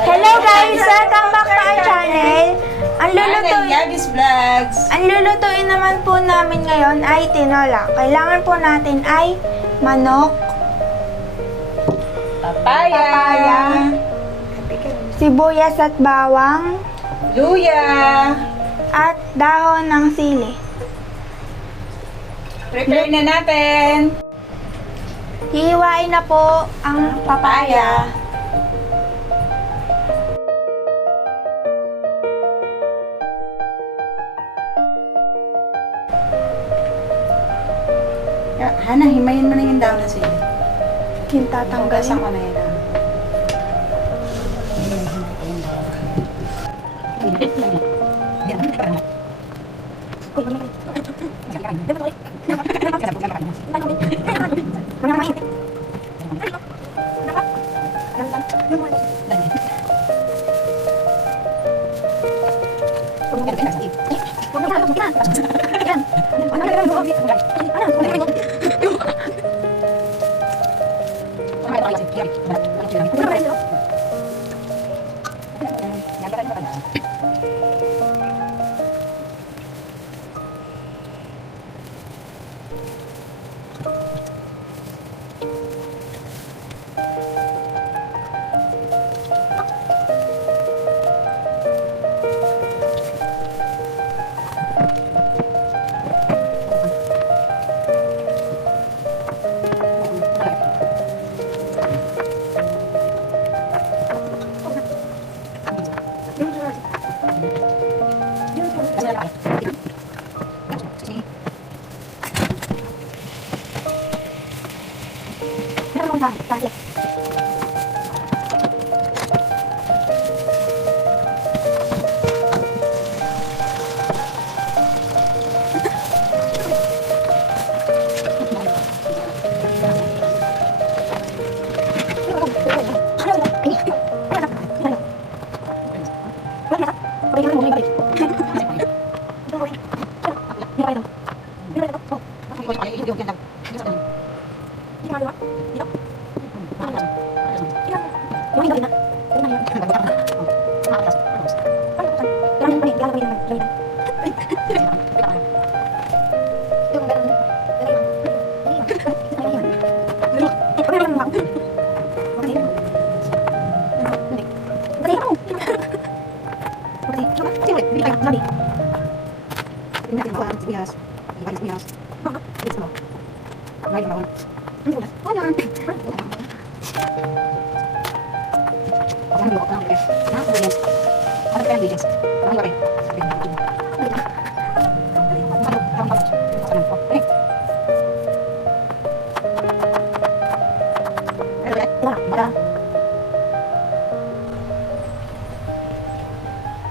Hello guys! Welcome back to our channel. Ang lulutuin naman po namin ngayon ay tinola. Kailangan po natin ay manok, papaya, sibuyas at bawang, luya, at dahon ng sili. prepare na natin. Hihiwain na po ang papaya. Hana, himayin mo na yung dahon na sili. Kintatanggalin. Ko na yun.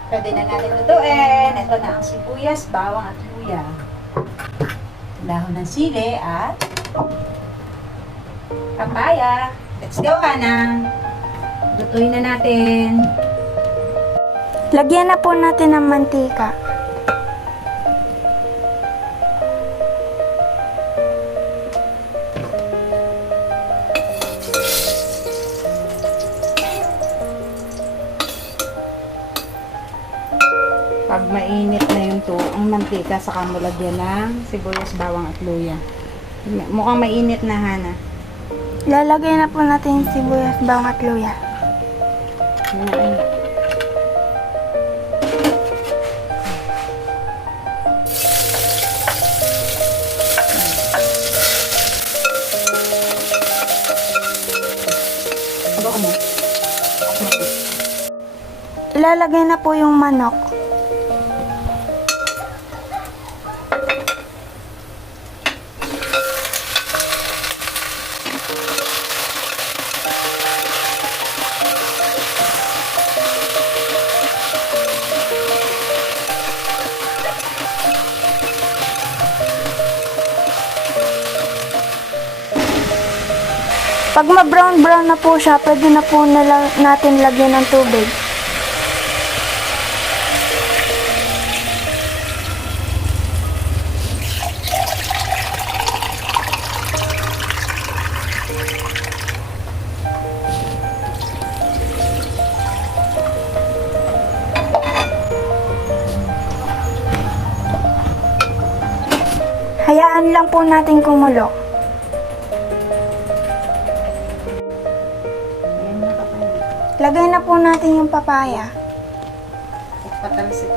Pwede na natin lutuin. Ito na ang sibuyas, bawang at luya. Dahon ng sili at papaya. Let's go, Hana. Lutuin na natin. Lagyan na po natin ng mantika. Pag mainit na yung ang mantika, saka mo lagyan ng sibuyas, bawang at luya. Mukhang mainit na, Hana. Lalagay na po natin yung sibuyas, bawang at luya. Ilalagay na po yung manok. Pag ma-brown na po siya, pwede na po natin lagyan ng tubig. Hintayin lang po natin kumulo. Ayan na kapatid. Lagay na po natin yung papaya. Patalsik.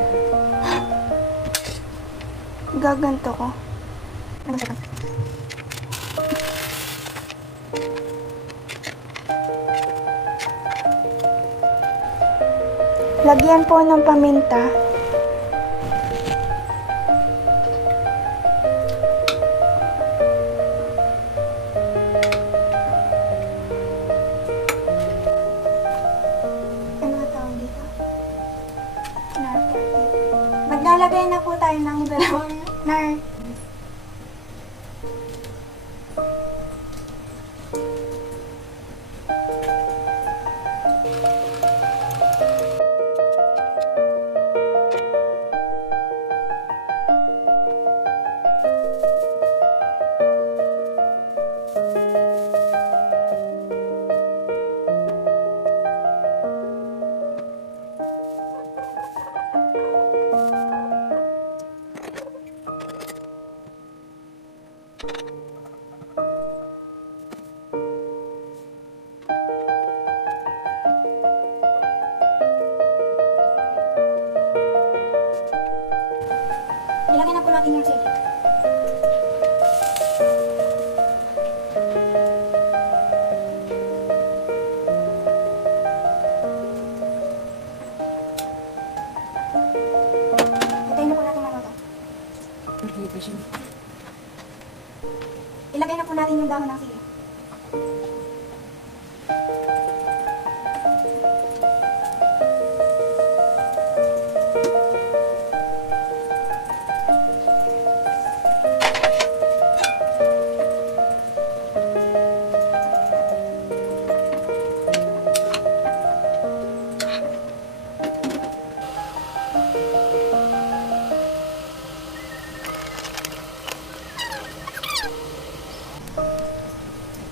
Gaganto ko. Lagyan po ng paminta. Ano nga tawag dito? Maglalagay na po tayo ng dalawang nar. Ilagay na po natin yung sili. Hintayin na po natin maluto. Ilagay na po natin yung dahon ng sili.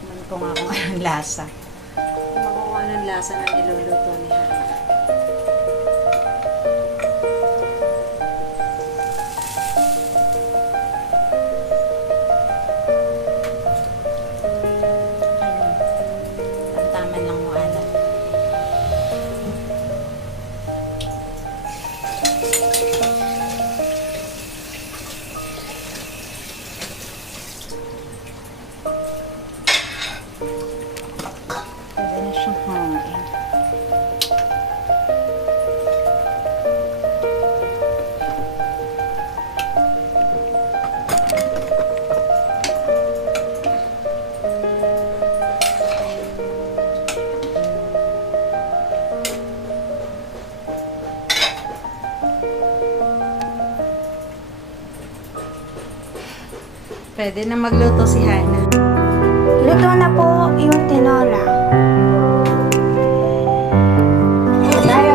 Tikman ko nga kung anong lasa. Makuha anong lasa na niluluto ni Hana. Tamtaman lang mo, Ana. Pwede na siyang hangain. Pwede na magluto si Hana. Luto na po yung tinola. Tayo.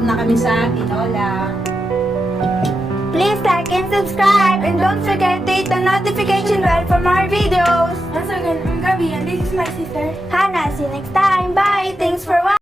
Gutom na kami sa tinola. Please like and subscribe and don't forget to hit the notification bell for more videos. Once again, I'm Gabi and this is my sister, Hannah. See you next time. Bye. Thanks for watching.